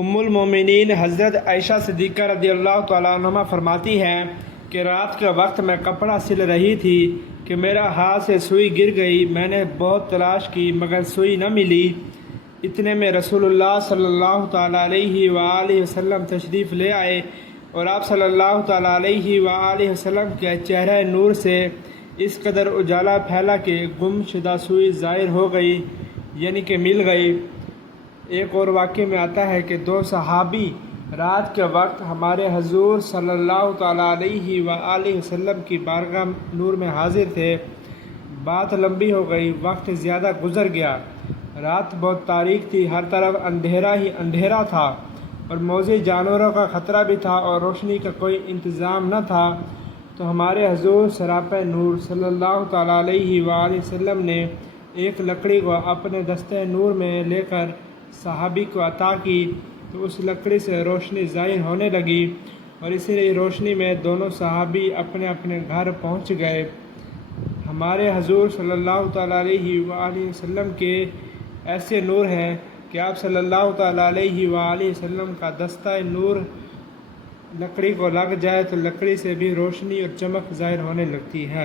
ام المومنین حضرت عائشہ صدیقہ رضی اللہ تعالیٰ عنہ فرماتی ہیں کہ رات کے وقت میں کپڑا سل رہی تھی کہ میرا ہاتھ سے سوئی گر گئی۔ میں نے بہت تلاش کی مگر سوئی نہ ملی۔ اتنے میں رسول اللہ صلی اللہ تعالیٰ علیہ وآلہ وسلم تشریف لے آئے اور آپ صلی اللہ تعالیٰ علیہ وآلہ وسلم کے چہرہ نور سے اس قدر اجالا پھیلا کہ گم شدہ سوئی ظاہر ہو گئی، یعنی کہ مل گئی۔ ایک اور واقعے میں آتا ہے کہ دو صحابی رات کے وقت ہمارے حضور صلی اللہ تعالیٰ علیہ وآلہ وسلم کی بارگاہ نور میں حاضر تھے۔ بات لمبی ہو گئی، وقت زیادہ گزر گیا، رات بہت تاریک تھی، ہر طرف اندھیرا ہی اندھیرا تھا اور موذی جانوروں کا خطرہ بھی تھا اور روشنی کا کوئی انتظام نہ تھا۔ تو ہمارے حضور سراپہ نور صلی اللہ تعالیٰ علیہ وآلہ وسلم نے ایک لکڑی کو اپنے دستہ نور میں لے کر صحابی کو عطا کی، تو اس لکڑی سے روشنی ظاہر ہونے لگی اور اسی روشنی میں دونوں صحابی اپنے اپنے گھر پہنچ گئے۔ ہمارے حضور صلی اللہ تعالیٰ علیہ وآلہ وسلم کے ایسے نور ہیں کہ آپ صلی اللہ تعالیٰ علیہ وآلہ وسلم کا دستہ نور لکڑی کو لگ جائے تو لکڑی سے بھی روشنی اور چمک ظاہر ہونے لگتی ہے۔